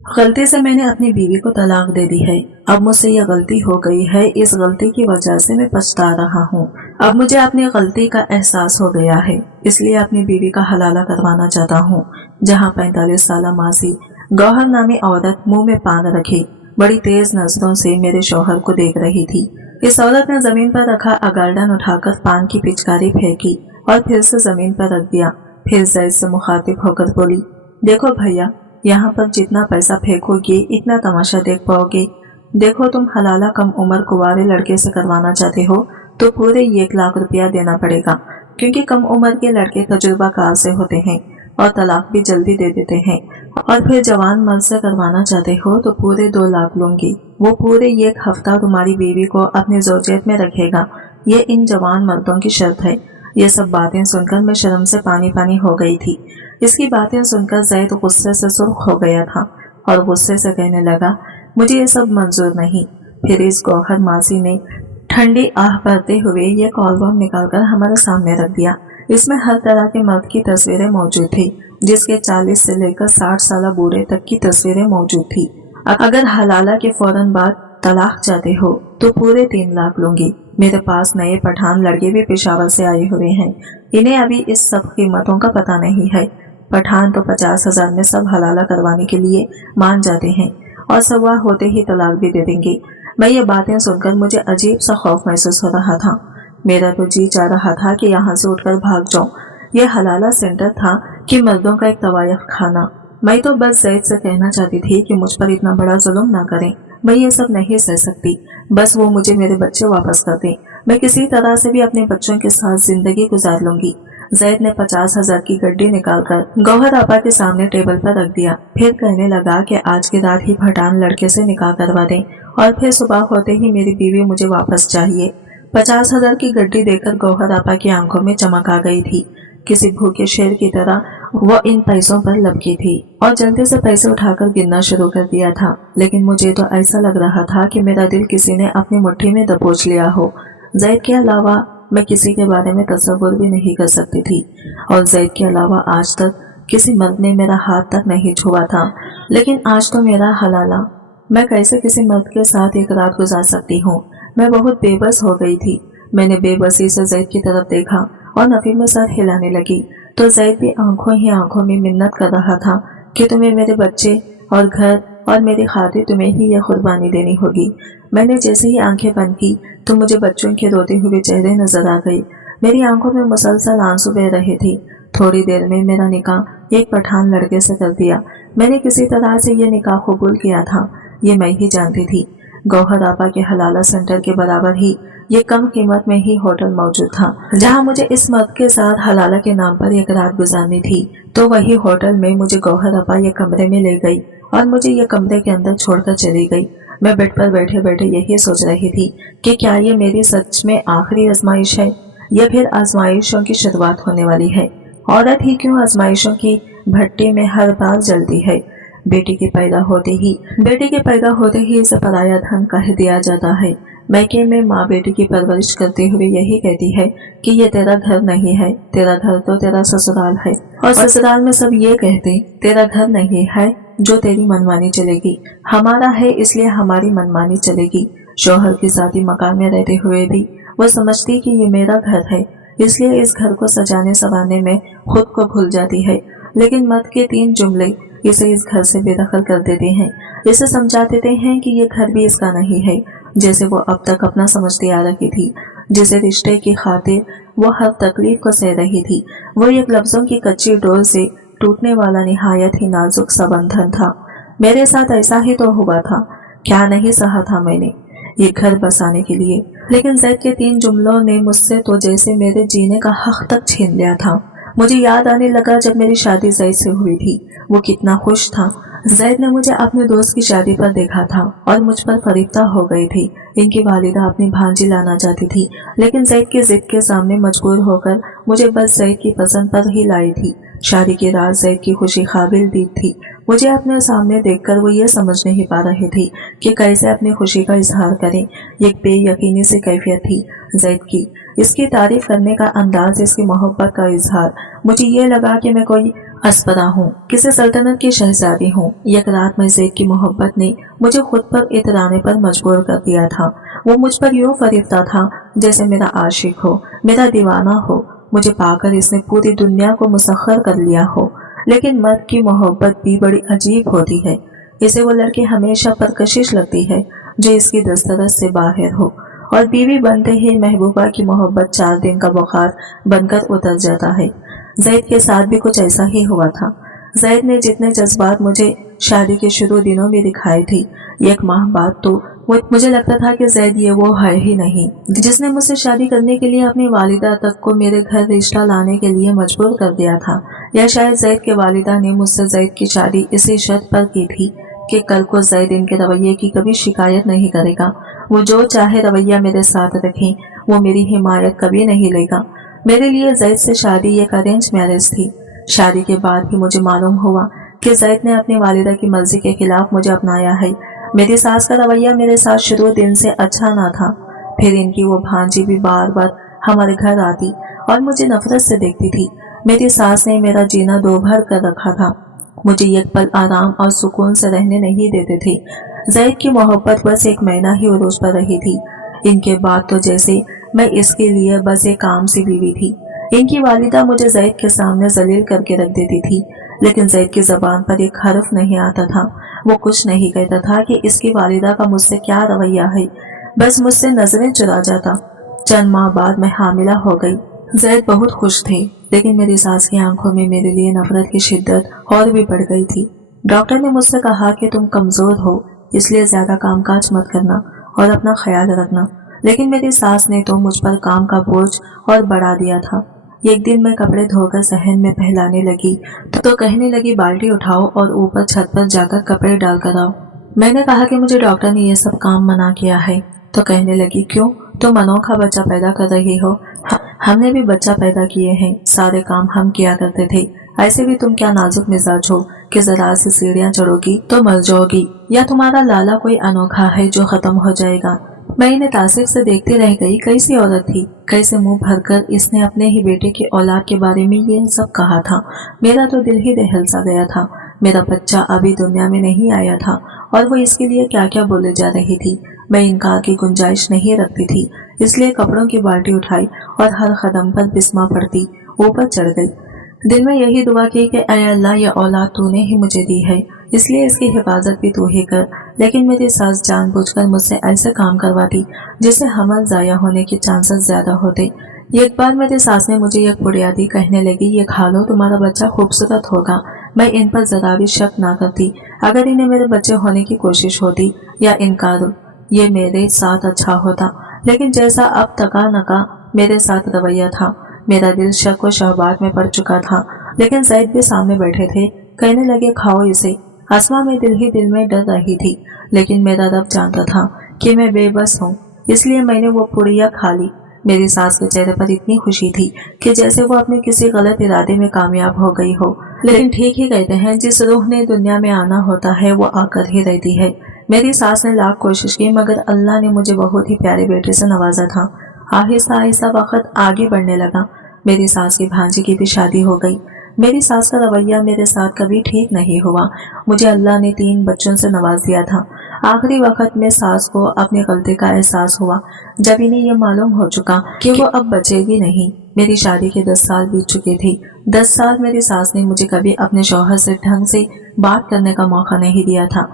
गलती से मैंने अपनी बीवी को तलाक दे दी है। अब मुझसे यह गलती हो गई है, इस गलती की वजह से मैं पछता रहा हूँ। अब मुझे अपनी गलती का एहसास हो गया है, इसलिए अपनी बीवी का हलाला करवाना चाहता हूँ। जहाँ 45 साल मासी गौहर नामी औरत मुंह में पान रखे बड़ी तेज नजरों से मेरे शौहर को देख रही थी। इस औरत ने जमीन पर रखा अगार्डन उठाकर पान की पिचकारी फेंकी और फिर से जमीन पर रख दिया। फिर जैद से मुखातिब होकर बोली, देखो भैया, यहाँ पर जितना पैसा फेंकोगे इतना तमाशा देख पाओगे। देखो, तुम हलाला कम उम्र कुंवारे लड़के से करवाना चाहते हो तो पूरे 1 लाख रुपया देना पड़ेगा, क्योंकि कम उम्र के लड़के तजुर्बाकार से होते हैं और तलाक भी जल्दी दे देते हैं। और फिर जवान मर्द से करवाना चाहते हो तो पूरे 2 लाख लूंगी। वो पूरे 1 हफ्ता तुम्हारी बीवी को अपनी जोजियत में रखेगा। ये इन जवान मर्दों की शर्त है। ये सब बातें सुनकर मैं शर्म से पानी पानी हो गई थी। इसकी बातें सुनकर ज़ैद गुस्से से सुर्ख हो गया था और गुस्से से कहने लगा, मुझे ये सब मंजूर नहीं। फिर इस गौहर मासी ने ठंडी आह भरते हुए ये कॉलबम निकालकर हमारे सामने रख दिया। इसमें हर तरह के मर्द की तस्वीरें मौजूद थी, जिसके 40 से लेकर 60 साल बूढ़े तक की तस्वीरें मौजूद थी। अगर हलाला के फौरन बाद तलाक चाहते हो तो पूरे 3 लाख लूंगी। मेरे पास नए पठान लड़के भी पेशावर से आए हुए हैं। इन्हें अभी इस सब कीमतों का पता नहीं है। पठान तो 50,000 में सब हलाला करवाने के लिए मान जाते हैं और सवा होते ही तलाक भी दे देंगे। मैं ये बातें सुनकर मुझे अजीब सा खौफ महसूस हो रहा था। मेरा तो जी चाह रहा था कि यहाँ से उठकर भाग जाऊं। यह हलाला सेंटर था कि मर्दों का एक तवायफ खाना। मैं तो बस ज़ैद से कहना चाहती थी कि मुझ पर इतना बड़ा जुल्म ना करें। मैं ये सब नहीं सह सकती। बस वो मुझे मेरे बच्चे वापस कर दें। मैं किसी तरह से भी अपने बच्चों के साथ जिंदगी गुजार लूंगी। ज़ैद ने 50,000 की गड्डी निकालकर गौहर आपा के सामने टेबल पर रख दिया। फिर कहने लगा कि आज की रात ही पठान लड़के से निकाह करवा दें और फिर सुबह होते ही मेरी बीवी मुझे वापस चाहिए। 50,000 की गड्डी देकर गौहर आपा की आंखों में चमक आ गई थी। किसी भूखे शेर की तरह वो इन पैसों पर लपकी थी और जल्दी से पैसे उठाकर गिनना शुरू कर दिया था। लेकिन मुझे तो ऐसा लग रहा था कि मेरा दिल किसी ने अपनी मुट्ठी में दबोच लिया हो। ज़ैद के अलावा मैं किसी के बारे में तसव्वुर भी नहीं कर सकती थी और ज़ैद के अलावा आज तक किसी मर्द ने मेरा हाथ तक नहीं छुआ था। लेकिन आज तो मेरा हलाला। मैं कैसे किसी मर्द के साथ एक रात गुजार सकती हूँ? मैं बहुत बेबस हो गई थी। मैंने बेबसी से ज़ैद की तरफ देखा और नफी में सर हिलाने लगी तो ज़ैद भी आंखों ही आंखों में मिन्नत कर रहा था कि तुम्हें मेरे बच्चे और घर और मेरी खातिर तुम्हें ही यह कुर्बानी देनी होगी। मैंने जैसे ही आंखें बंद की तो मुझे बच्चों के रोते हुए चेहरे नजर आ गए। मेरी आंखों में मुसलसल आंसू बह रहे थे। थोड़ी देर में मेरा निकाह एक पठान लड़के से कर दिया। मैंने किसी तरह से ये निकाह कबूल किया था, ये मैं ही जानती थी। गौहर आपा के हलाला सेंटर के बराबर ही ये कम कीमत में ही होटल मौजूद था, जहां मुझे इस मर्द के साथ हलाला के नाम पर एक रात गुजारनी थी। तो वही होटल में मुझे गौहर आपा ये कमरे में ले गई और मुझे ये कमरे के अंदर छोड़कर चली गई। मैं बेड पर बैठे बैठे यही सोच रही थी कि क्या ये मेरी सच में आखिरी आजमाइश है या फिर आजमाइशों की शुरुआत होने वाली है। औरत ही क्यों आजमाइशों की भट्टी में हर बार जलती है। बेटी के पैदा होते ही इसे पराया धन कह दिया जाता है। मैके में माँ बेटी की परवरिश करते हुए यही कहती है कि ये तेरा घर नहीं है, तेरा घर तो तेरा ससुराल है। और ससुराल में सब ये कहते तेरा घर नहीं है जो तेरी मनमानी चलेगी, हमारा है इसलिए हमारी मनमानी चलेगी। शौहर की जाती मकान में रहते हुए भी वो समझती कि ये मेरा घर है, इसलिए इस घर को सजाने संवारने में खुद को भूल जाती है। लेकिन मर्द के 3 जुमले इसे इस घर से बेदखल कर देते हैं। इसे समझा देते हैं कि ये घर भी इसका नहीं है, जैसे वो अब तक अपना समझती आ रही थी। जिसे रिश्ते की खातिर वो हर तकलीफ को सह रही थी, वो एक लफ्जों की कच्ची डोर से टूटने वाला निहायत ही नाजुक सा बंधन था। मेरे साथ ऐसा ही तो हुआ था। क्या नहीं सहा था मैंने ये घर बसाने के लिए। लेकिन ज़ैद के 3 जुमलों ने मुझसे तो जैसे मेरे जीने का हक तक छीन लिया था। मुझे याद आने लगा जब मेरी शादी ज़ैद से हुई थी, वो कितना खुश था। ज़ैद ने मुझे अपने दोस्त की शादी पर देखा था और मुझ पर फरीफ्ता हो गई थी। इनकी वालिदा अपनी भांजी लाना चाहती थी, लेकिन ज़ैद की जिद के सामने मजबूर होकर मुझे बस ज़ैद की पसंद पर ही लाई थी। शादी के रात ज़ैद की खुशी काबिल दीद थी। मुझे अपने सामने देखकर वो ये समझ नहीं पा रहे थे कि कैसे अपनी खुशी का इजहार करें। एक बेयकीनी सी कैफियत थी ज़ैद की, इसकी तारीफ करने का अंदाज, इसकी मोहब्बत का इजहार। मुझे ये लगा कि मैं कोई अस्परा हूँ, किसी सल्तनत की शहजादी हूँ। एक रात में ज़ैद की मोहब्बत ने मुझे खुद पर इतराने पर मजबूर कर दिया था। वो मुझ पर यूं फरीबता था जैसे मेरा आशिक हो, मेरा दीवाना हो। मुझे पाकर इसने पूरी दुनिया को मुसख्खर कर लिया हो। लेकिन मर्द की मोहब्बत भी बड़ी अजीब होती है। इसे वो लड़की हमेशा परकशिश लगती है जो इसकी दस्तरस से बाहर हो, और बीवी बनते ही महबूबा की मोहब्बत 4 दिन का बुखार बनकर उतर जाता है। ज़ैद के साथ भी कुछ ऐसा ही हुआ था। ज़ैद ने जितने जज्बात मुझे शादी के शुरू दिनों में दिखाए थे, 1 माह बाद तो मुझे लगता था कि ज़ैद ये वो है ही नहीं जिसने मुझसे शादी करने के लिए अपनी वालिदा तक को मेरे घर रिश्ता लाने के लिए मजबूर कर दिया था। या शायद ज़ैद के वालिदा ने मुझसे ज़ैद की शादी इसी शर्त पर की थी कि कल को ज़ैद इनके रवैये की कभी शिकायत नहीं करेगा। वो जो चाहे रवैया मेरे साथ रखें, वो मेरी हिमायत कभी नहीं लेगा। मेरे लिए ज़ैद से शादी एक अरेंज मैरिज थी। शादी के बाद भी मुझे मालूम हुआ कि ज़ैद ने अपनी वालिदा की मर्जी के खिलाफ मुझे अपनाया है। मेरी सास का रवैया मेरे साथ शुरू दिन से अच्छा ना था। फिर इनकी वो भांजी भी बार बार हमारे घर आती और मुझे नफरत से देखती थी। मेरी सास ने मेरा जीना दोभर कर रखा था। मुझे एक पल आराम और सुकून से रहने नहीं देते थे। ज़ैद की मोहब्बत बस 1 महीना ही उरूज पर रही थी। इनके बाद तो जैसे मैं इसके लिए बस एक काम सी बीवी थी। इनकी वालिदा मुझे ज़ैद के सामने जलील करके रख देती थी, लेकिन ज़ैद की ज़बान पर एक हर्फ नहीं आता था। वो कुछ नहीं कहता था कि इसकी वालिदा का मुझसे क्या रवैया है, बस मुझसे नजरें चुरा जाता। चंद माह बाद मैं हामिला हो गई। ज़ैद बहुत खुश थे, लेकिन मेरी सास की आंखों में मेरे लिए नफरत की शिद्दत और भी बढ़ गई थी। डॉक्टर ने मुझसे कहा कि तुम कमजोर हो, इसलिए ज्यादा कामकाज मत करना और अपना ख्याल रखना। लेकिन मेरी सास ने तो मुझ पर काम का बोझ और बढ़ा दिया था। एक दिन मैं कपड़े धोकर सहन में फैलाने लगी तो कहने लगी, बाल्टी उठाओ और ऊपर छत पर जाकर कपड़े डाल कर आओ। मैंने कहा कि मुझे डॉक्टर ने यह सब काम मना किया है। तो कहने लगी, क्यों, तुम अनोखा बच्चा पैदा कर रही हो। हमने भी बच्चा पैदा किए हैं, सारे काम हम किया करते थे। ऐसे भी तुम क्या नाजुक मिजाज हो कि जरा सी सीढ़ियां चढ़ोगी तो मर जाओगी, या तुम्हारा लाला कोई अनोखा है जो खत्म हो जाएगा। मैं इन्हें तासिफ से देखती रह गई। कैसी औरत थी, कैसे मुंह भरकर इसने अपने ही बेटे की औलाद के बारे में ये सब कहा था। मेरा तो दिल ही दहल सा गया था। मेरा बच्चा अभी दुनिया में नहीं आया था और वो इसके लिए क्या क्या बोले जा रही थी। मैं इनकार की गुंजाइश नहीं रखती थी, इसलिए कपड़ों की बाल्टी उठाई और हर कदम पर बिस्मा पड़ती ऊपर चढ़ गई। दिल में यही दुआ की कि ऐ अल्लाह, ये औलाद तूने ही मुझे दी है, इसलिए इसकी हिफाजत भी तू ही कर। लेकिन मेरी सास जानबूझकर मुझसे ऐसे काम करवाती जिससे हमल जाया होने के चांसेस ज्यादा होते। एक बार मेरी सास ने मुझे एक पुड़िया दी, कहने लगी, ये खा लो, तुम्हारा बच्चा खूबसूरत होगा। मैं इन पर जरा भी शक ना करती। अगर इन्हें मेरे बच्चे होने की कोशिश होती या इनकार, ये मेरे साथ अच्छा होता। लेकिन जैसा अब तका नका मेरे साथ रवैया था, मेरा दिल शक व शहबात में पड़ चुका था। लेकिन ज़ैद भी सामने बैठे थे, कहने लगे, खाओ इसे। अस्मा में दिल ही दिल में डर रही थी, लेकिन मेरा रब जानता था कि मैं बेबस हूँ, इसलिए मैंने वो पुड़िया खा ली। मेरी सास के चेहरे पर इतनी खुशी थी कि जैसे वो अपने किसी गलत इरादे में कामयाब हो गई हो। लेकिन ठीक ही कहते हैं, जिस रूह ने दुनिया में आना होता है वो आकर ही रहती है। मेरी सास ने लाख कोशिश की, मगर अल्लाह ने मुझे बहुत ही प्यारे बेटे से नवाजा था। आहिस्ता आहिस्ता वक्त आगे बढ़ने लगा। मेरी सास की भांजी की भी शादी हो गई। मेरी सास का रवैया मेरे साथ कभी ठीक नहीं हुआ। मुझे अल्लाह ने 3 बच्चों से नवाज दिया था। आखिरी वक्त में सास को अपनी गलती का एहसास हुआ, जब इन्हें यह मालूम हो चुका कि वो अब बचेगी नहीं। मेरी शादी के 10 साल बीत चुके थे। 10 साल मेरी सास ने मुझे कभी अपने शौहर से ढंग से बात करने का मौका नहीं दिया था।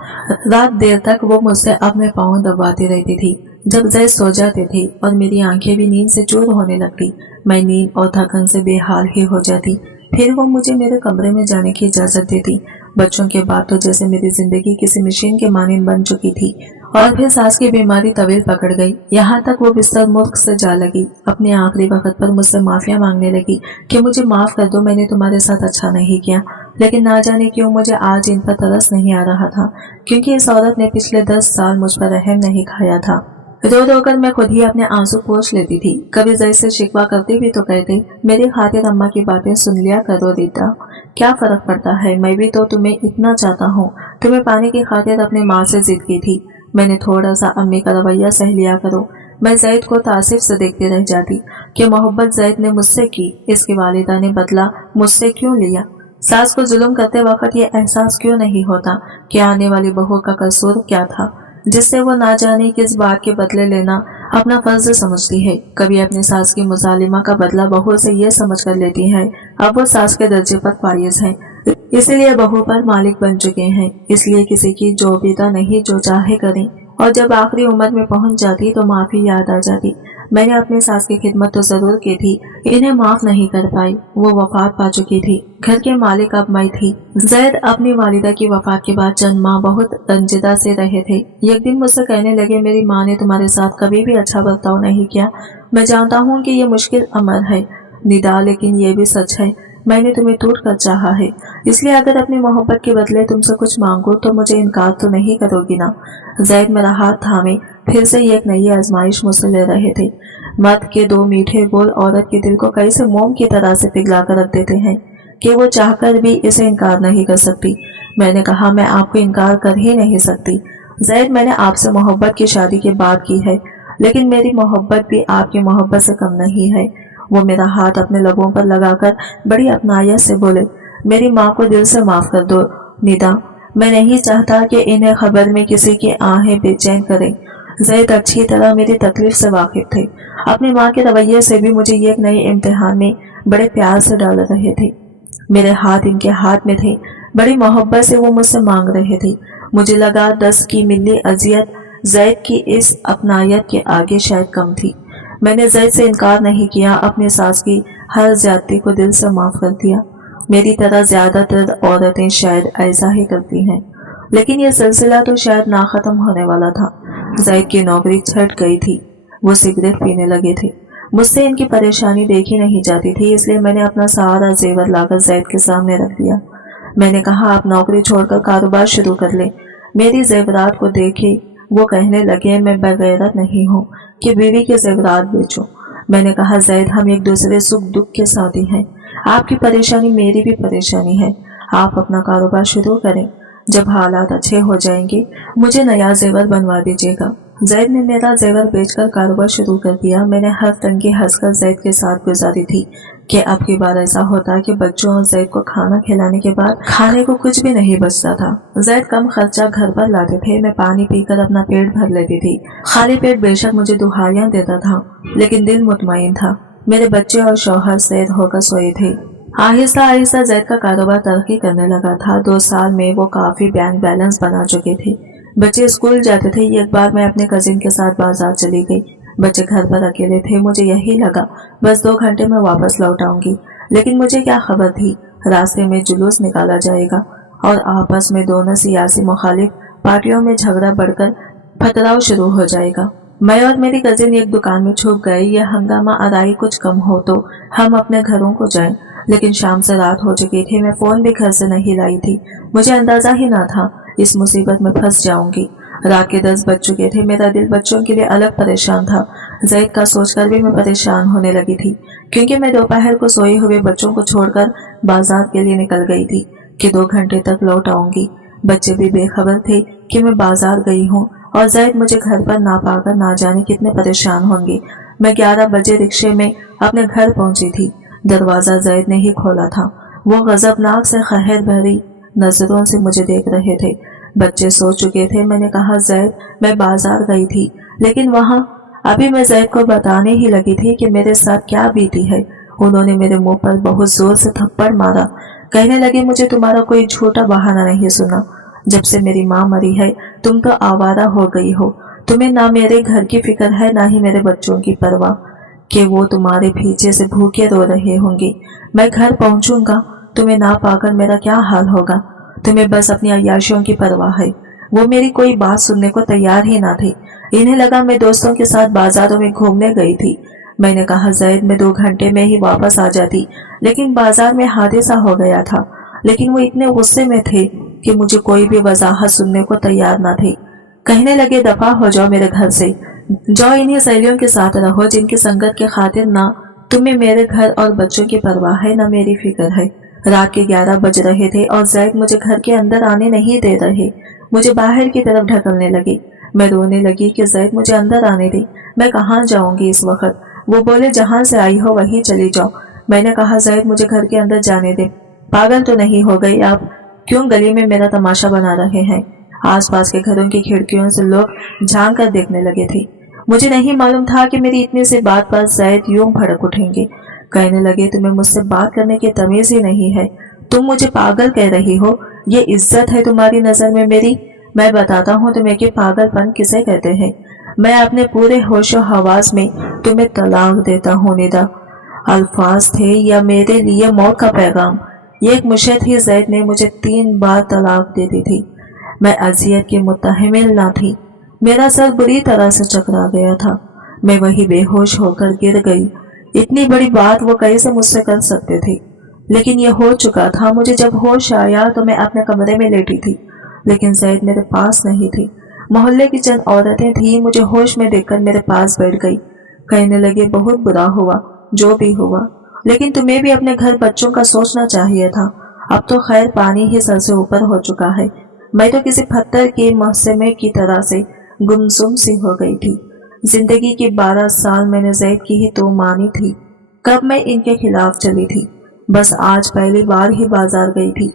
रात देर तक वो मुझसे अपने पाँव दबाती रहती थी। जब ज़ैद सो जाते थे और मेरी आंखें भी नींद से चूर होने लगती, मैं नींद और थकन से बेहाल ही हो जाती। फिर वो मुझे मेरे कमरे में जाने की इजाजत देती। बच्चों के बाद तो जैसे मेरी जिंदगी किसी मशीन के मानिंद बन चुकी थी। और फिर सास की बीमारी तवील पकड़ गई, यहाँ तक वो बिस्तर मुल्क से जा लगी। अपने आखिरी वक्त पर मुझसे माफिया मांगने लगी कि मुझे माफ कर दो, मैंने तुम्हारे साथ अच्छा नहीं किया। लेकिन ना जाने क्यों मुझे आज इन पर तरस नहीं आ रहा था, क्योंकि इस औरत ने पिछले 10 साल मुझ पर रहम नहीं खाया था। रो रो कर मैं खुद ही अपने आंसू पोंछ लेती थी। कभी जैसे शिकवा करती भी तो कहते, मेरी खातिर अम्मा की बातें सुन लिया करो रीता, क्या फर्क पड़ता है, मैं भी तो तुम्हें इतना चाहता हूँ। तुम्हें पाने की खातिर अपने माँ से जिद की थी, मैंने थोड़ा सा अम्मी का रवैया सह लिया करो। मैं ज़ैद को तासिफ से देखती रह जाती कि मोहब्बत ज़ैद ने मुझसे की, इसकी वालिदा ने बदला मुझसे क्यों लिया। सास को जुल्म करते वक्त ये एहसास क्यों नहीं होता कि आने वाली बहू का कसूर क्या था, जिससे वो ना जाने किस बात के बदले लेना अपना फर्ज समझती है। कभी अपनी सास की मुजालिमा का बदला बहू से ये समझ कर लेती है अब वो सास के दर्जे पर फायज है, इसलिए बहू पर मालिक बन चुके हैं, इसलिए किसी की जोबिता नहीं, जो चाहे करें। और जब आखिरी उम्र में पहुंच जाती तो माफी याद आ जाती। मैंने अपनी सास की खिदमत तो जरूर की थी, इन्हें माफ नहीं कर पाई। वो वफात पा चुकी थी, घर के मालिक अब मैं थी। जैद अपनी वालिदा की वफात के बाद चंद माह बहुत रंजिदा से रहे थे। एक दिन मुझसे कहने लगे, मेरी माँ ने तुम्हारे साथ कभी भी अच्छा बर्ताव नहीं किया। मैं जानता हूँ कि ये मुश्किल अमर है निदा, लेकिन ये भी सच है, मैंने तुम्हें टूट कर चाहा है, इसलिए अगर अपनी मोहब्बत के बदले तुमसे कुछ मांगो तो मुझे इनकार तो नहीं करोगी ना। जैद मेरा हाथ थामे फिर से एक नई आजमाइश मुझसे ले रहे थे। मर्द के दो मीठे बोल औरत के दिल को कैसे मोम की तरह से पिघला कर रख देते हैं कि वो चाहकर भी इसे इनकार नहीं कर सकती। मैंने कहा, मैं आपको इनकार कर ही नहीं सकती जैद, मैंने आपसे मोहब्बत की शादी की बात की है, लेकिन मेरी मोहब्बत भी आपकी मोहब्बत से कम नहीं है। वो मेरा हाथ अपने लबों पर लगाकर बड़ी अपनायत से बोले, मेरी माँ को दिल से माफ कर दो निदा, मैं नहीं चाहता कि इन्हें खबर में किसी की आहें बेचैन करें। जैद अच्छी तरह मेरी तकलीफ से वाकिफ थे। अपनी माँ के रवैये से भी मुझे एक नए इम्तिहान में बड़े प्यार से डाल रहे थे। मेरे हाथ इनके हाथ में थे, बड़ी मोहब्बत से वो मुझसे मांग रहे थे। मुझे लगा 10 की मिली अजियत जैद की इस अपनायत के आगे शायद कम थी। मैंने जैद से इनकार नहीं किया, अपनी सास की हर ज्यादती को दिल से माफ कर दिया। मेरी तरह ज्यादातर औरतें शायद ऐसा ही करती हैं, लेकिन ये सिलसिला तो शायद ना खत्म होने वाला था। जैद की नौकरी छट गई थी, वो सिगरेट पीने लगे थे। मुझसे इनकी परेशानी देखी नहीं जाती थी, इसलिए मैंने अपना सारा जेवर लाकर जैद के सामने रख दिया। मैंने कहा, आप नौकरी छोड़कर कारोबार शुरू कर ले। मेरी जेवरात को देखे वो कहने लगे, मैं बगैरत नहीं हूँ कि बीवी के जेवरात बेचूं। मैंने कहा, जैद, हम एक दूसरे सुख दुख के साथी हैं, आपकी परेशानी मेरी भी परेशानी है, आप अपना कारोबार शुरू करें, जब हालात अच्छे हो जाएंगे मुझे नया जेवर बनवा दीजिएगा। जैद ने मेरा जेवर बेचकर कारोबार शुरू कर दिया। मैंने हर तंगी हंसकर जैद के साथ गुजारी थी कि अब की बार ऐसा होता कि बच्चों और जैद को खाना खिलाने के बाद खाने को कुछ भी नहीं बचता था। जैद कम खर्चा घर पर लाते थे, मैं पानी पीकर अपना पेट भर लेती थी। खाली पेट बेशक मुझे दुहाइयां देता था, लेकिन दिल मुतमईन था। मेरे बच्चे और शौहर सैद होकर सोए थे। आहिस्ता आहिस्ता जैद का कारोबार तरक्की करने लगा था। 2 साल में वो काफी बैंक बैलेंस बना चुके थे। बच्चे स्कूल जाते थे। एक बार मैं अपने कजिन के साथ बाजार चली गई। बच्चे घर पर अकेले थे। मुझे यही लगा बस 2 घंटे में वापस लौट आऊंगी, लेकिन मुझे क्या खबर थी रास्ते में जुलूस निकाला जाएगा और आपस में दोनों सियासी मुखालिफ पार्टियों में झगड़ा बढ़कर पथराव शुरू हो जाएगा। मैं और मेरी कजिन एक दुकान में छुप गए। यह हंगामा अराई कुछ कम हो तो हम अपने घरों को जाएं, लेकिन शाम से रात हो चुकी थी। मैं फोन भी घर से नहीं लाई थी। मुझे अंदाजा ही ना था इस मुसीबत में फंस जाऊंगी। रात के 10 बज चुके थे। मेरा दिल बच्चों के लिए अलग परेशान था। जैद का सोचकर भी मैं परेशान होने लगी थी, क्योंकि मैं दोपहर को सोए हुए बच्चों को छोड़कर बाजार के लिए निकल गई थी कि 2 घंटे तक लौट आऊंगी। बच्चे भी बेखबर थे कि मैं बाजार गई हूँ और जैद मुझे घर पर ना पाकर ना जाने कितने परेशान होंगे। मैं 11 बजे रिक्शे में अपने घर पहुंची थी। दरवाजा जैद ने ही खोला था। वो गजबनाक से खैर भरी नजरों से मुझे देख रहे थे। बच्चे सो चुके थे। मैंने कहा, जैद, मैं बाजार गई थी, लेकिन वहां अभी मैं जैद को बताने ही लगी थी कि मेरे साथ क्या बीती है। उन्होंने मेरे मुंह पर बहुत जोर से थप्पड़ मारा। कहने लगे, मुझे तुम्हारा कोई झूठा बहाना नहीं सुना। जब से मेरी माँ मरी है तुम तो आवारा हो गई हो। तुम्हें ना मेरे घर की फिक्र है ना ही मेरे बच्चों की परवाह कि वो तुम्हारे पीछे से भूखे रो रहे होंगे। मैं घर पहुंचूंगा, तुम्हें ना पाकर मेरा क्या हाल होगा। तुम्हें बस अपनी अय्याशियों की परवाह है। वो मेरी कोई बात सुनने को तैयार ही ना थे। इन्हें लगा मैं दोस्तों के साथ बाजारों में घूमने गई थी। मैंने कहा, जैद, मैं 2 घंटे में ही वापस आ जाती, लेकिन बाजार में हादसा हो गया था। लेकिन वो इतने गुस्से में थे कि मुझे कोई भी वजाहत सुनने को तैयार ना थे। कहने लगे, दफा हो जाओ मेरे घर से, जाओ इन्हीं सहेलियों के साथ रहो जिनकी संगत के खातिर ना तुम्हें मेरे घर और बच्चों की परवाह है ना मेरी फिक्र है। रात के 11 बज रहे थे और जैद मुझे घर के अंदर आने नहीं दे रहे। मुझे बाहर की तरफ ढकलने लगे। मैं रोने लगी कि जैद मुझे अंदर आने दे, मैं कहाँ जाऊंगी इस वक्त। वो बोले, जहां से आई हो वहीं चली जाओ। मैंने कहा, जैद मुझे घर के अंदर जाने दे, पागल तो नहीं हो गई आप? क्यों गली में मेरा तमाशा बना रहे हैं? आसपास के घरों की खिड़कियों से लोग झांक कर देखने लगे थे। मुझे नहीं मालूम था कि मेरी इतनी सी बात पर ज़ैद यूं भड़क उठेंगे। कहने लगे, तुम्हें मुझसे बात करने की तमीज ही नहीं है, तुम मुझे पागल कह रही हो? ये इज्जत है तुम्हारी नजर में मेरी? मैं बताता हूँ तुम्हें कि पागलपन किसे कहते हैं। मैं अपने पूरे होशो हवास में तुम्हें तलाक देता हूँ निदा। अल्फाज थे या मेरे लिए मौत का पैगाम। ये एक मुश्किल ही ज़ैद ने मुझे 3 बार तलाक दे दी थी। मैं अजियत की मुतहमिल ना थी। मेरा सर बुरी तरह से चकरा गया था। मैं वही बेहोश होकर गिर गई। इतनी बड़ी बात वो कैसे मुझसे कर सकते थे? लेकिन ये हो चुका था। मुझे जब होश आया तो मैं अपने कमरे में लेटी थी, लेकिन ज़ैद मेरे पास नहीं थी। मोहल्ले की चंद औरतें थी, मुझे होश में देखकर मेरे पास बैठ गई। कहने लगे, बहुत बुरा हुआ जो भी हुआ, लेकिन तुम्हें भी अपने घर बच्चों का सोचना चाहिए था। अब तो खैर पानी ही सर से ऊपर हो चुका है। मैं तो किसी पत्थर के महसमे की तरह से गुमसुम सी हो गई थी। जिंदगी के 12 साल मैंने ज़ैद की ही तो मानी थी। कब मैं इनके खिलाफ चली थी? बस आज पहली बार ही बाजार गई थी।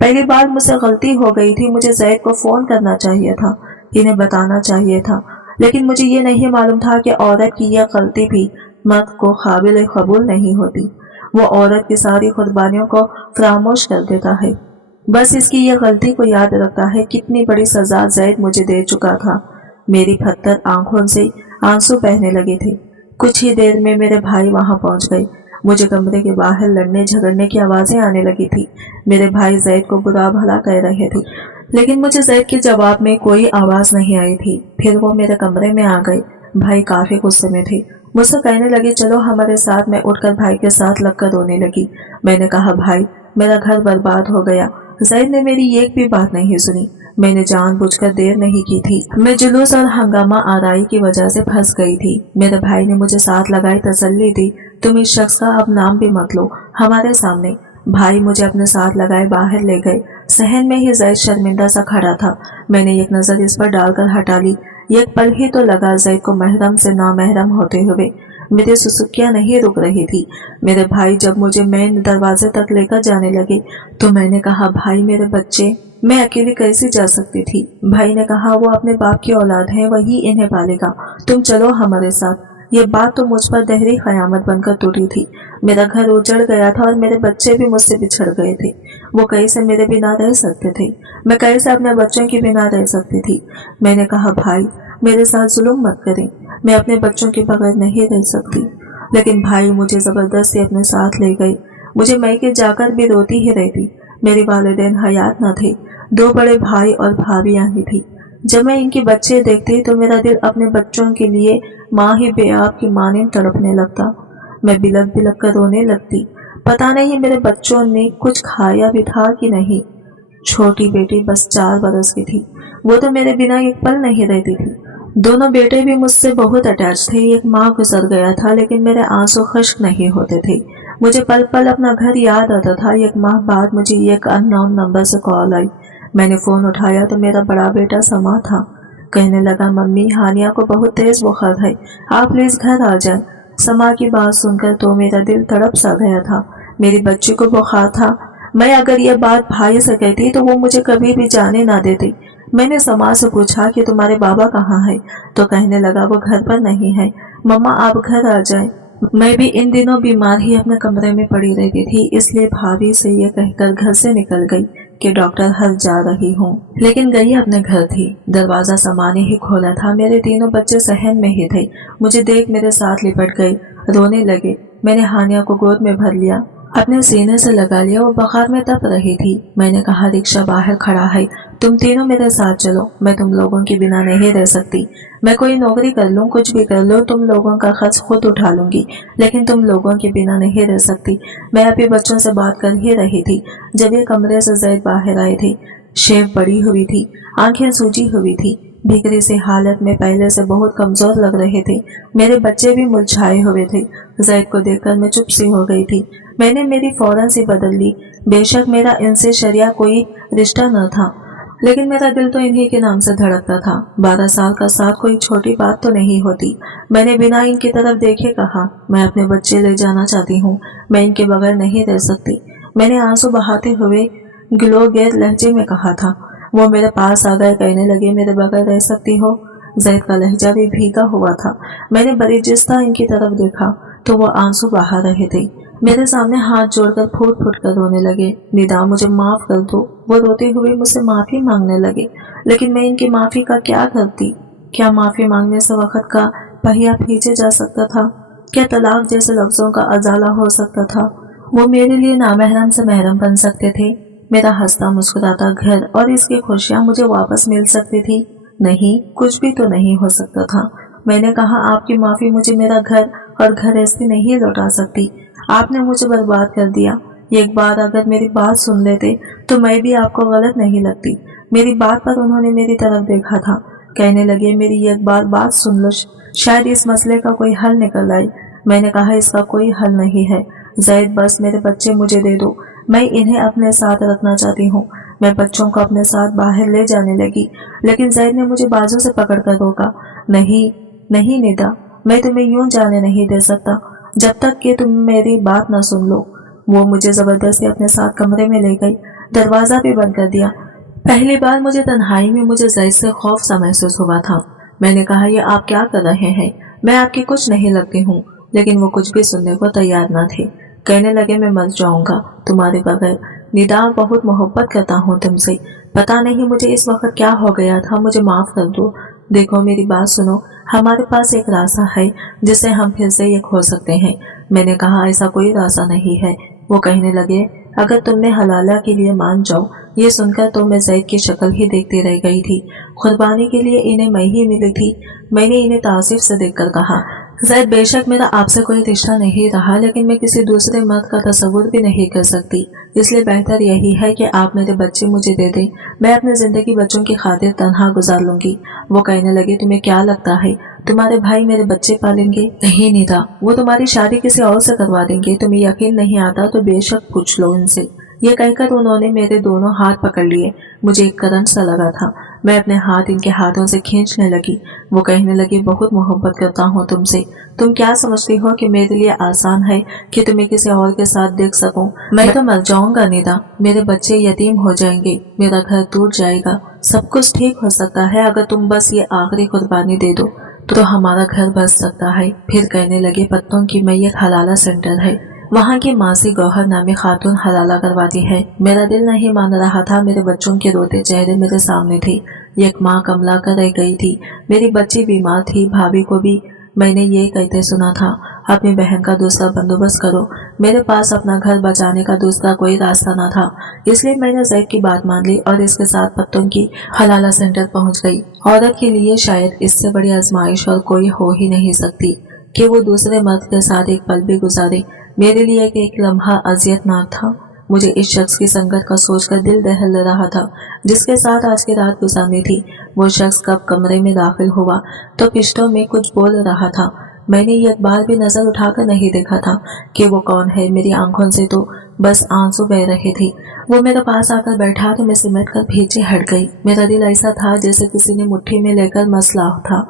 पहली बार मुझसे गलती हो गई थी। मुझे ज़ैद को फोन करना चाहिए था, इन्हें बताना चाहिए था, लेकिन मुझे ये नहीं मालूम था कि औरत की यह गलती भी मर्द को काबिल कबूल नहीं होती। वो औरत की सारी कुर्बानियों को फरामोश कर देता है। बस इसकी यह गलती को याद रखता है। कितनी बड़ी सजा ज़ैद मुझे दे चुका था। मेरी खत्तर आंखों से आंसू बहने लगे थे। कुछ ही देर में मेरे भाई वहां पहुंच गए। मुझे कमरे के बाहर लड़ने झगड़ने की आवाजें आने लगी थी। मेरे भाई ज़ैद को बुरा भला कह रहे थे, लेकिन मुझे ज़ैद के जवाब में कोई आवाज नहीं आई थी। फिर वो मेरे कमरे में आ गए। भाई काफी गुस्से में थे। मुझसे कहने लगे, चलो हमारे साथ। मैं उठकर भाई के साथ लगकर रोने लगी। मैंने कहा, भाई मेरा घर बर्बाद हो गया। ज़ैद ने मेरी एक भी बात नहीं सुनी। मैंने जानबूझकर देर नहीं की थी। मैं जुलूस और हंगामा आराई की वजह से फंस गई थी। मेरे भाई ने मुझे साथ लगाई तसल्ली दी, तुम इस शख्स का अब नाम भी मत लो हमारे सामने। भाई मुझे अपने साथ लगाए बाहर ले गए। सहन में ही ज़ैद शर्मिंदा सा खड़ा था। मैंने एक नजर इस पर डालकर हटा ली। एक पल ही तो लगा ज़ैद को महरम से नामहरम होते हुए। मेरी सुसुकियां नहीं रुक रही थी। मेरे भाई जब मुझे मेन दरवाजे तक लेकर जाने लगे तो मैंने कहा, भाई मेरे बच्चे, मैं अकेली कैसे जा सकती थी? भाई ने कहा, वो अपने बाप की औलाद है, वही इन्हें पालेगा, तुम चलो हमारे साथ। ये बात तो मुझ पर गहरी कयामत बनकर टूटी थी। मेरा घर उजड़ गया था और मेरे बच्चे भी मुझसे बिछड़ गए थे। वो कैसे मेरे बिना रह सकते थे? मैं कैसे अपने बच्चों के बिना रह सकती थी? मैंने कहा, भाई मेरे साथ जुल्म मत करें, मैं अपने बच्चों के बगैर नहीं रह सकती। लेकिन भाई मुझे जबरदस्ती अपने साथ ले गए। मुझे मैके जाकर भी रोती ही रहती। मेरे वालिदैन हयात न थे। 2 बड़े भाई और भाभियां ही थी। जब मैं इनके बच्चे देखती तो मेरा दिल अपने बच्चों के लिए माँ ही बेआब की मानिंद तड़पने लगता। मैं बिलक बिलक कर रोने लगती। पता नहीं मेरे बच्चों ने कुछ खाया भी था कि नहीं। छोटी बेटी बस 4 बरस की थी। वो तो मेरे बिना एक पल नहीं रहती थी। दोनों बेटे भी मुझसे बहुत अटैच थे। एक माह गुजर गया था, लेकिन मेरे आंसू खुश्क नहीं होते थे। मुझे पल पल अपना घर याद आता था। 1 माह बाद मुझे एक अननोन नंबर से कॉल आई। मैंने फोन उठाया तो मेरा बड़ा बेटा समा था। कहने लगा, मम्मी हानिया को बहुत तेज बुखार है, आप प्लीज घर आ जाएं। समा की बात सुनकर तो मेरा दिल तड़प सा गया था। मेरी बच्ची को बुखार था। मैं अगर यह बात भाई से कहती तो वो मुझे कभी भी जाने ना देती। मैंने समा से पूछा कि तुम्हारे बाबा कहाँ है, तो कहने लगा, वो घर पर नहीं है। मम्मा आप घर आ जाएं। मैं भी इन दिनों बीमार ही अपने कमरे में पड़ी रहती थी, इसलिए भाभी से ये कहकर घर से निकल गई कि डॉक्टर हर जा रही हूँ। लेकिन गई अपने घर थी। दरवाजा समा ने ही खोला था। मेरे तीनों बच्चे सहन में ही थे। मुझे देख मेरे साथ लिपट गए, रोने लगे। मैंने हानिया को गोद में भर लिया, अपने सीने से लगा लिया। वो बुखार में तप रही थी। मैंने कहा, रिक्शा बाहर खड़ा है, तुम तीनों मेरे साथ चलो। मैं तुम लोगों के बिना नहीं रह सकती। मैं कोई नौकरी कर लूं, कुछ भी कर लो, तुम लोगों का खर्च खुद उठा लूंगी, लेकिन तुम लोगों के बिना नहीं रह सकती। मैं अभी बच्चों से बात कर ही रही थी जब ये कमरे से ज़ैद बाहर आए थे। शेव पड़ी हुई थी, आंखें सूजी हुई थी, भीगरी सी हालत में पहले से बहुत कमजोर लग रहे थे। मेरे बच्चे भी मुरझाए हुए थे। ज़ैद को देखकर मैं चुप सी हो गई थी। मैंने मेरी फौरन सी बदल ली। बेशक मेरा इनसे शरिया कोई रिश्ता न था, लेकिन मेरा दिल तो इन्हीं के नाम से धड़कता था। 12 साल का साथ कोई छोटी बात तो नहीं होती। मैंने बिना इनकी तरफ देखे कहा, मैं अपने बच्चे ले जाना चाहती हूँ, मैं इनके बगैर नहीं रह सकती। मैंने आंसू बहाते हुए गिलोगैर लहजे में कहा था। वो मेरे पास आ गए, कहने लगे मेरे बगैर रह सकती हो। जैद का लहजा भी भीगा हुआ था। मैंने बड़ी जिस्ता इनकी तरफ देखा तो वो आंसू बहा रहे थे। मेरे सामने हाथ जोड़कर फूट फूट कर रोने लगे। निदा, मुझे माफ कर दो। वो रोते हुए मुझसे माफी मांगने लगे, लेकिन मैं इनकी माफी का क्या करती? क्या माफी मांगने से वक्त का पहिया खींचे जा सकता था? क्या तलाक जैसे लफ्जों का अजाला हो सकता था? वो मेरे लिए नामहरम से महरम बन सकते थे। मेरा हंसता मुस्कुराता घर और इसकी खुशियां मुझे वापस मिल सकती थी। नहीं, कुछ भी तो नहीं हो सकता था। मैंने कहा, आपकी माफी मुझे मेरा घर और घरस्ती नहीं लौटा सकती। आपने मुझे बर्बाद कर दिया। एक बार अगर मेरी बात सुन लेते तो मैं भी आपको गलत नहीं लगती। मेरी बात पर उन्होंने मेरी तरफ देखा था। कहने लगे, मेरी एक बार बात सुन लो, शायद इस मसले का कोई हल निकल आए। मैंने कहा, इसका कोई हल नहीं है जैद, बस मेरे बच्चे मुझे दे दो। मैं इन्हें अपने साथ रखना चाहती हूँ। मैं बच्चों को अपने साथ बाहर ले जाने लगी, लेकिन जैद ने मुझे बाजू से पकड़कर रोका। नहीं नहीं निदा, मैं तुम्हें यूं जाने नहीं दे सकता जब तक कि तुम मेरी बात न सुन लो। वो मुझे जबरदस्ती अपने साथ कमरे में ले गई, दरवाजा भी बंद कर दिया। पहली बार मुझे तन्हाई में मुझे जैद से खौफ सा महसूस हुआ था। मैंने कहा, ये आप क्या कर रहे हैं? मैं आपकी कुछ नहीं लगती हूँ। लेकिन वो कुछ भी सुनने को तैयार न थे। कहने लगे, मैं मर जाऊंगा तुम्हारे बगैर। निदा, बहुत मोहब्बत करता हूँ तुमसे। पता नहीं मुझे इस वक्त क्या हो गया था, मुझे माफ कर दो। देखो, मेरी बात सुनो, हमारे पास एक रास्ता है जिससे हम फिर से एक हो सकते हैं। मैंने कहा, ऐसा कोई रास्ता नहीं है। वो कहने लगे, अगर तुमने हलाला के लिए मान जाओ। ये सुनकर तो मैं जैद की शक्ल ही देखती रह गई थी। कुर्बानी के लिए इन्हें मैं ही मिली थी। मैंने इन्हें तासीफ से देखकर कहा, जैद, बेशक मेरा आपसे कोई रिश्ता नहीं रहा, लेकिन मैं किसी दूसरे मर्द का तस्वुर भी नहीं कर सकती। इसलिए बेहतर यही है कि आप मेरे बच्चे मुझे दे दें। मैं अपनी जिंदगी बच्चों की खातिर तन्हा गुजार लूंगी। वो कहने लगे, तुम्हें क्या लगता है तुम्हारे भाई मेरे बच्चे पालेंगे? नहीं निदा, वो तुम्हारी शादी किसी और से करवा देंगे। तुम्हें यकीन नहीं आता तो बेशक पूछ लो उनसे। ये कहकर उन्होंने मेरे दोनों हाथ पकड़ लिए। मुझे एक करंट सा लगा था। मैं अपने हाथ इनके हाथों से खींचने लगी। वो कहने लगी, बहुत मोहब्बत करता हूँ तुमसे। तुम क्या समझती हो कि मेरे लिए आसान है कि तुम्हें किसी और के साथ देख सकूं? मैं तो मर जाऊंगा निदा। मेरे बच्चे यतीम हो जाएंगे, मेरा घर टूट जाएगा। सब कुछ ठीक हो सकता है अगर तुम बस ये आखिरी कुर्बानी दे दो तो हमारा घर बच सकता है। फिर कहने लगे, पत्तों की मैयत हलाला सेंटर है, वहाँ की मासी गौहर नामी खातून हलाला करवाती है। मेरा दिल नहीं मान रहा था। मेरे बच्चों के रोते चेहरे मेरे सामने थे। एक माँ कमला कर रह गई थी। मेरी बच्ची बीमार थी। भाभी को भी मैंने ये कहते सुना था, अपनी बहन का दूसरा बंदोबस्त करो। मेरे पास अपना घर बचाने का दूसरा कोई रास्ता न था, इसलिए मैंने जैद की बात मान ली और इसके साथ पत्तों की हलाला सेंटर पहुंच गई। औरत के लिए शायद इससे बड़ी आजमाइश और कोई हो ही नहीं सकती कि वो दूसरे मर्द के साथ एक पल भी गुजारे। मेरे लिए एक लम्हा अजियतनाक था। मुझे इस शख्स की संगत का सोचकर दिल दहल रहा था जिसके साथ आज की रात गुजारनी थी। वो शख्स कब कमरे में दाखिल हुआ तो पिश्तों में कुछ बोल रहा था। मैंने एक बार भी नजर उठाकर नहीं देखा था कि वो कौन है। मेरी आंखों से तो बस आंसू बह रहे थे। वो मेरे पास आकर बैठा तो मैं सिमट कर पीछे हट गई। मेरा दिल ऐसा था जैसे किसी ने मुट्ठी में लेकर मसला था।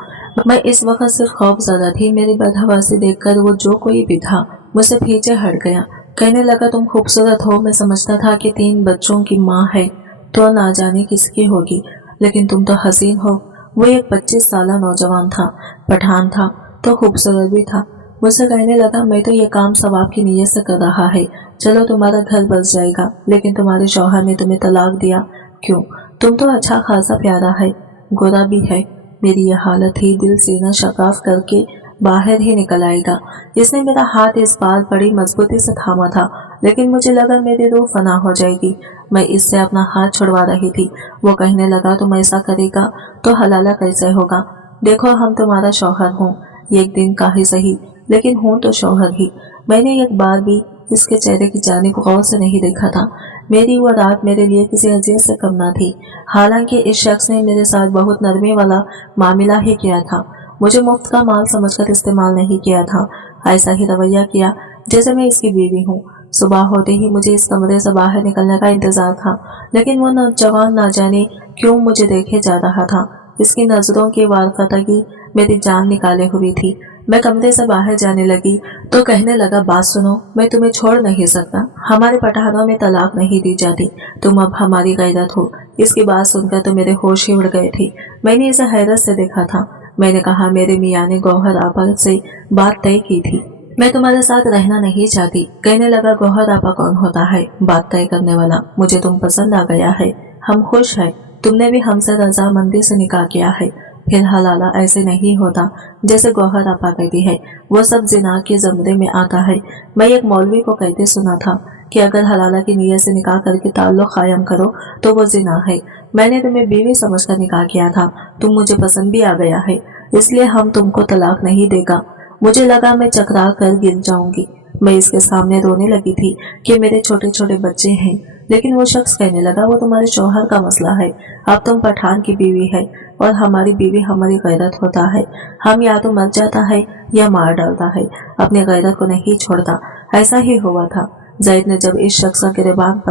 मैं इस वक्त सिर्फ खौफज़दा थी। मेरी बदहवासी देखकर वो जो कोई भी था मुझसे पीछे हट गया। कहने लगा, तुम खूबसूरत हो। मैं समझता था कि 3 बच्चों की माँ है तो ना जाने किसकी होगी, लेकिन तुम तो हसीन हो। वो एक 25 साल नौजवान था, पठान था तो खूबसूरत भी था। मुझसे कहने लगा, मैं तो ये काम सवाब की नीयत से कर रहा है। चलो, तुम्हारा घर बस जाएगा, लेकिन तुम्हारे शौहर ने तुम्हें तलाक दिया। क्यों? तुम तो अच्छा खासा प्यारा है, गोरा भी है। मेरी यह हालत थी, दिल सीना शकाफ करके बाहर ही निकल आएगा। इसने मेरा हाथ इस बार बड़ी मजबूती से थामा था, लेकिन मुझे लगा मेरी रूह फना हो जाएगी। मैं इससे अपना हाथ छुड़वा रही थी। वो कहने लगा, तुम ऐसा करेगा तो हलाला कैसे होगा? देखो, हम तुम्हारा शौहर हूँ, एक दिन का ही सही, लेकिन हूँ तो शौहर ही। मैंने एक बार भी इसके चेहरे की जानिब गौर से नहीं देखा था। मेरी वो रात मेरे लिए किसी अजीज से कम न थी। हालांकि इस शख्स ने मेरे साथ बहुत नरमी वाला मामला ही किया था। मुझे मुफ्त का माल समझकर इस्तेमाल नहीं किया था। ऐसा ही रवैया किया जैसे मैं इसकी बीवी हूँ। सुबह होते ही मुझे इस कमरे से बाहर निकलने का इंतजार था, लेकिन वो नौजवान ना जाने क्यों मुझे देखे जा रहा था। इसकी नजरों की वारफतगी मेरी जान निकाले हुई थी। मैं कमरे से बाहर जाने लगी तो कहने लगा, बात सुनो, मैं तुम्हें छोड़ नहीं सकता। हमारे पठानों में तलाक नहीं दी जाती, तुम अब हमारी गैरत हो। इसकी बात सुनकर तो मेरे होश ही उड़ गए थे। मैंने इसे हैरत से देखा था। मैंने कहा, मेरे मियाँ ने गौहर आपा से बात तय की थी, मैं तुम्हारे साथ रहना नहीं चाहती। कहने लगा, गौहर आपा कौन होता है बात तय करने वाला? मुझे तुम पसंद आ गया है, हम खुश हैं, तुमने भी हमसे रजामंदी से निकाह किया है। फिर हलाला ऐसे नहीं होता जैसे गौहर आपा कहती है, वो सब जिना के जमरे में आता है। मैं एक मौलवी को कहते सुना था कि अगर हलाला की नीयत से निकाह करके ताल्लुक कायम करो तो वो जिना है। मैंने तुम्हें बीवी समझकर निकाह किया था, तुम मुझे पसंद भी आ गया है, इसलिए हम तुमको तलाक नहीं देगा। मुझे लगा मैं चकरा कर गिर जाऊंगी। मैं इसके सामने रोने लगी थी कि मेरे छोटे छोटे बच्चे हैं, लेकिन वो शख्स कहने लगा, वो तुम्हारे शौहर का मसला है, अब तुम पठान की बीवी है और हमारी बीवी हमारी गैरत होता है, हम या तो मर जाता है या मार डालता है, अपनी गैरत को नहीं छोड़ता। ऐसा ही हुआ था। जैद ने जब इस शख्स का गिरबान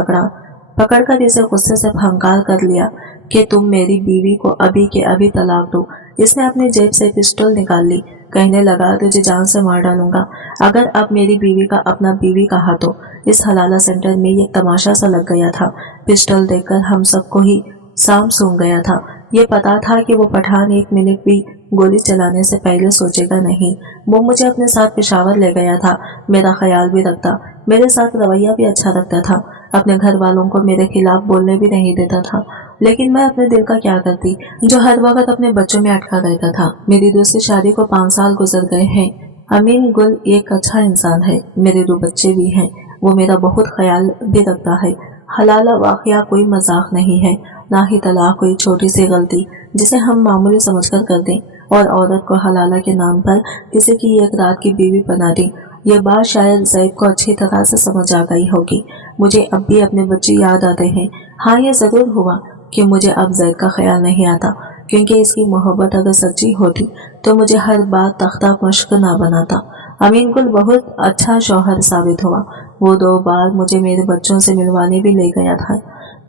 पकड़कर इसे गुस्से से फंकार कर लिया कि तुम मेरी बीवी को अभी के अभी तलाक दो। इसने अपनी जेब से पिस्टल निकाल ली। कहने लगा, तुझे जान से मार डालूंगा अगर अब मेरी बीवी का अपना बीवी कहा तो। इस हलाला सेंटर में एक तमाशा सा लग गया था। पिस्टल देखकर हम सबको ही साम सूंघ गया था। ये पता था कि वो पठान एक मिनट भी गोली चलाने से पहले सोचेगा नहीं। वो मुझे अपने साथ पेशावर ले गया था, मेरा ख्याल भी रखता, मेरे साथ रवैया भी अच्छा रखता था, अपने घर वालों को मेरे खिलाफ बोलने भी नहीं देता था। लेकिन मैं अपने दिल का क्या करती, जो हर वक्त अपने बच्चों में अटका रहता था। मेरी दूसरी शादी को 5 साल गुजर गए हैं। अमीन गुल एक अच्छा इंसान है, मेरे 2 बच्चे भी हैं, वो मेरा बहुत ख्याल भी रखता है। हलाला वाकया कोई मजाक नहीं है, ना ही तलाक कोई छोटी सी गलती जिसे हम मामूली समझकर कर दें और औरत को हलाला के नाम पर किसी की एक रात की बीवी बना दें। ये बात शायद ज़ैद को अच्छी तरह से समझ आ गई होगी। मुझे अब भी अपने बच्चे याद आते हैं। हाँ, ये जरूर हुआ कि मुझे अब ज़ैद का ख्याल नहीं आता, क्योंकि इसकी मोहब्बत अगर सच्ची होती तो मुझे हर बात तख्ता मश्क ना बनाता। अमीन गुल बहुत अच्छा शौहर साबित हुआ। वो 2 बार मुझे मेरे बच्चों से मिलवाने भी ले गया था।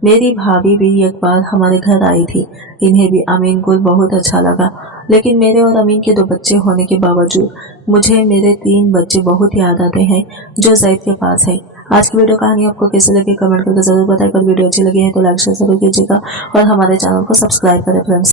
मेरी भाभी भी एक बार हमारे घर आई थी, इन्हें भी अमीन गुल बहुत अच्छा लगा। लेकिन मेरे और अमीन के 2 बच्चे होने के बावजूद मुझे मेरे 3 बच्चे बहुत याद आते हैं जो ज़ैद के पास है। आज की वीडियो कहानी आपको कैसे लगी कमेंट करके जरूर बताएं। अगर वीडियो अच्छी लगी है तो लाइक शेयर जरूर कीजिएगा और हमारे चैनल को सब्सक्राइब करें फ्रेंड्स।